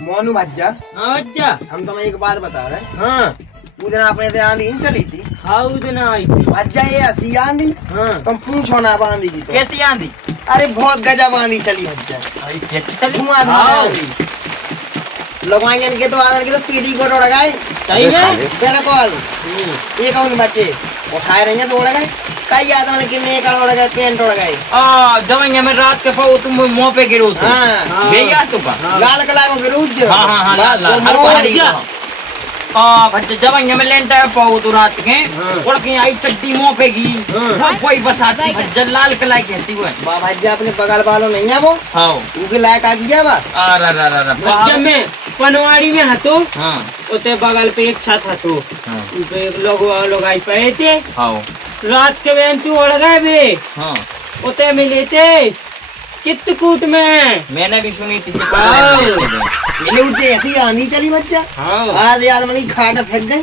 मोनू भज्जा, हाँ बच्चा। हम तुम्हें एक बात बता रहे हैं। हाँ उस दिन अपने से आंधी नहीं चली थी हाँ उस दिन आई थी। भज्जा, ये हसी आंधी हाँ तुम पूछो ना आंधी की तो। कैसी आंधी? अरे बहुत गजब आंधी चली भज्जा, अरे कैसी चली? धुआंधार आंधी। लोगाइन के तो आदर के तो पीढ़ी को उड़ गए सही में। बिल्कुल। ये कौन बच्चे उठाए रहेंगे तो उड़ गए, कई आदमी के मेकड़ उड़ गए, पेंट उड़ गए। दवाइयाँ में रात के पाओ तुम मुंह पे गिरो तो हाँ भैया तो का लाल कला को गिरूज जो। हाँ हाँ हाँ लाल लाल हर को हाली का भट्टे दवाइयाँ में लेंटा पाओ तो रात के उड़ के आई चड्डी मुंह पे गी वो कोई बसाती भज्जा लाल कलाई कहती वो बा भज्जा अपने बगल वालों नहीं है वो, हाँ उनके लायक आ गया बा। बच्चा में पनवाड़ी में हतो, हाँ उते बगल पे एक छत हतो, हाँ उनपे एक लोग आई पे थे। हाँ रात के बेन तू उड़ गए बे, हाँ उते मिले थे चित्रकूट में। मैंने भी सुनी थी मैंने उठे ऐसी आंधी चली बच्चा, हाँ आज आदमी खाट फेंक गए।